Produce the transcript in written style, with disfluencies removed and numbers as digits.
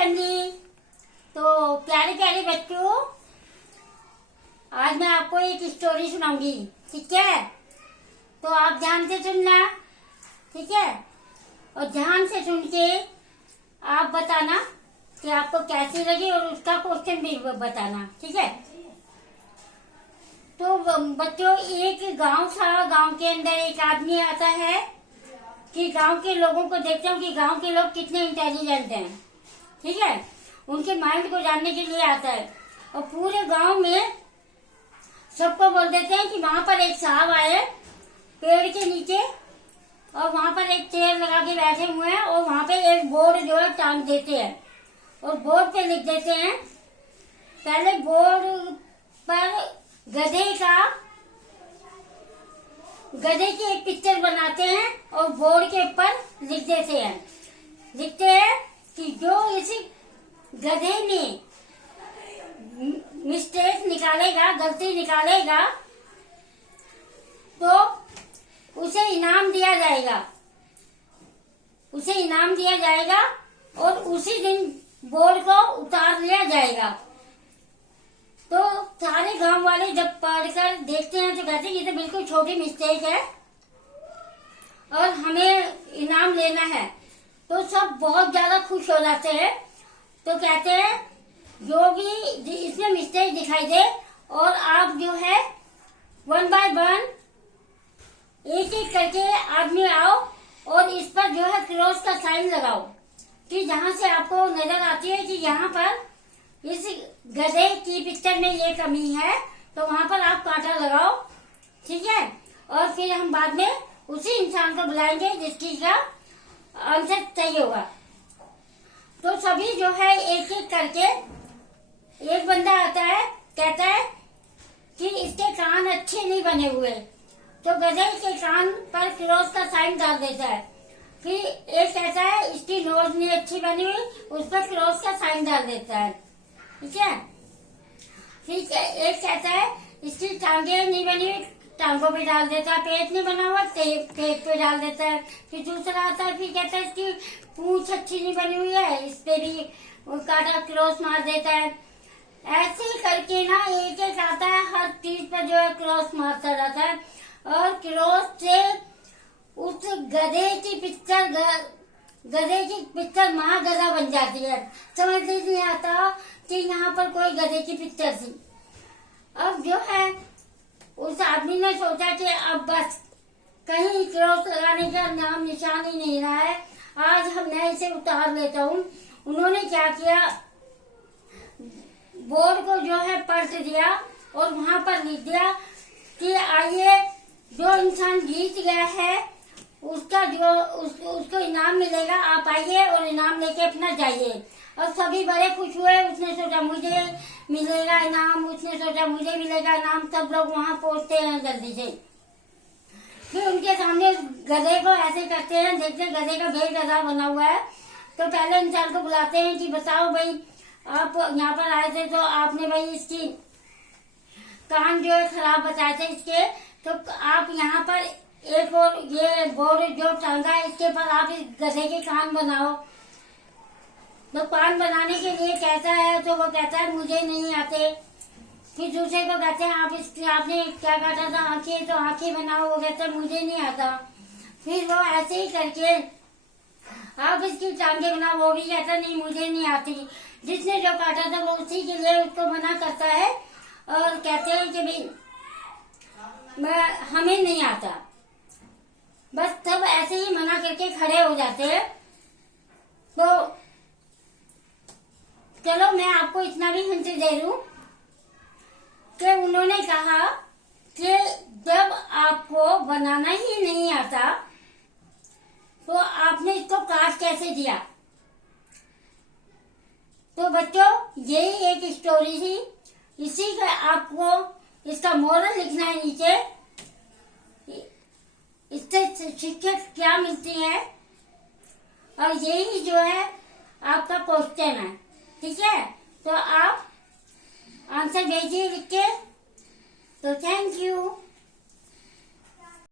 Family. तो प्यारे प्यारे बच्चों, आज मैं आपको एक स्टोरी सुनाऊंगी, ठीक है? तो आप ध्यान से सुनना, ठीक है? और ध्यान से सुन के आप बताना कि आपको कैसी लगी और उसका क्वेश्चन भी बताना, ठीक है? तो बच्चों, एक गांव था। गांव के अंदर एक आदमी आता है कि गांव के लोगों को देखता हूँ कि गांव के लोग कितने इंटेलिजेंट हैं, ठीक है? उनके माइंड को जानने के लिए आता है और पूरे गांव में सबको बोल देते हैं कि वहां पर एक साहब आए पेड़ के नीचे और वहां पर एक चेयर लगा के बैठे हुए हैं और वहां पे एक बोर्ड जो है टांग देते हैं और बोर्ड पे लिख देते हैं। पहले बोर्ड पर गधे की एक पिक्चर बनाते हैं और बोर्ड के ऊपर लिखते हैं कि जो इस गधे ने मिस्टेक निकालेगा, गलती निकालेगा, तो उसे इनाम दिया जाएगा और उसी दिन बोर्ड को उतार लिया जाएगा। तो सारे गांव वाले जब पढ़कर देखते हैं तो कहते हैं ये तो बिल्कुल छोटी मिस्टेक है और हमें इनाम लेना है। तो सब बहुत ज्यादा खुश हो जाते हैं। तो कहते हैं जो भी इसमें मिस्टेक दिखाई दे और आप जो है 1 बाय 1 एक एक करके आदमी आओ और इस पर जो है क्रॉस का साइन लगाओ कि जहां से आपको नजर आती है कि यहाँ पर इस गधे की पिक्चर में ये कमी है, तो वहां पर आप कांटा लगाओ, ठीक है? और फिर हम बाद में उसी इंसान को बुलाएंगे जिसकी का आंसर सही होगा। तो सभी जो है एक एक करके, एक बंदा आता है, कहता है कि इसके कान अच्छे नहीं बने हुए, तो गधे के कान पर क्रॉस का साइन डाल देता है। फिर एक कहता है इसकी नोज नहीं अच्छी बनी हुई, उस पर क्रॉस का साइन डाल देता है, ठीक है? फिर एक कहता है इसकी टांगे नहीं बनी हुई, टांगों पे डाल देता है। पेट नहीं बना हुआ, पेट पे डाल देता है। फिर दूसरा आता है, फिर कहता है इसकी पूंछ अच्छी नहीं बनी हुई है, इस पे भी काटा क्रॉस मार देता है। ऐसे ही करके ना एक एक आता है, हर चीज पर जो है क्रॉस मारता रहता है और क्रॉस से उस गधे की पिक्चर माँ गधा बन जाती है। समझ नहीं आता कि यहाँ पर कोई गधे की पिक्चर थी। अब जो है उस आदमी ने सोचा कि अब बस कहीं क्रॉस लगाने का नाम निशान ही नहीं रहा है, आज मैं इसे उतार लेता हूँ। उन्होंने क्या किया, बोर्ड को जो है पलट दिया और वहां पर लिख दिया कि आइए जो इंसान जीत गया है उसका उसको इनाम मिलेगा, आप आइए और इनाम लेके अपना जाइए। और सभी बड़े खुश हुए। उसने सोचा मुझे मिलेगा इनाम, उसने सोचा मुझे मिलेगा इनाम। सब लोग वहां पहुंचते हैं जल्दी से। फिर उनके सामने गधे को ऐसे करते हैं, देखते हैं गधे का भेड़ गधा बना हुआ है। तो पहले इंसान को बुलाते हैं कि बताओ भाई, आप यहाँ पर आए थे तो आपने भाई इसकी कान जो है खराब बताए थे इसके, तो आप यहाँ पर एक और ये बोर्ड जो टांगा है इसके पर आप इस गधे के कान बनाओ। तो कान बनाने के लिए कहता है, तो वो कहता है मुझे नहीं आते। फिर दूसरे को कहते हैं आपने क्या काटा था, आंखें, तो आंखें बनाओ। वो कहता है मुझे नहीं आता। फिर वो ऐसे ही करके आप इसकी टांगे बनाओ। वो भी कहता नहीं मुझे नहीं आती। जिसने जो काटा था वो उसी के लिए उसको मना करता है और कहते हैं कि भाई हमें नहीं आता। बस सब ऐसे ही मना करके खड़े हो जाते हैं। तो चलो मैं आपको इतना भी हिंट दे दूं कि उन्होंने कहा कि जब आपको बनाना ही नहीं आता तो आपने इसको काट कैसे दिया। तो बच्चों, यही एक स्टोरी थी। इसी का आपको इसका मोरल लिखना है नीचे। इससे शिक्षा क्या मिलती है, और यही जो है आपका क्वेश्चन है, ठीक है? तो आप आंसर भेजिए लिख के। तो थैंक यू।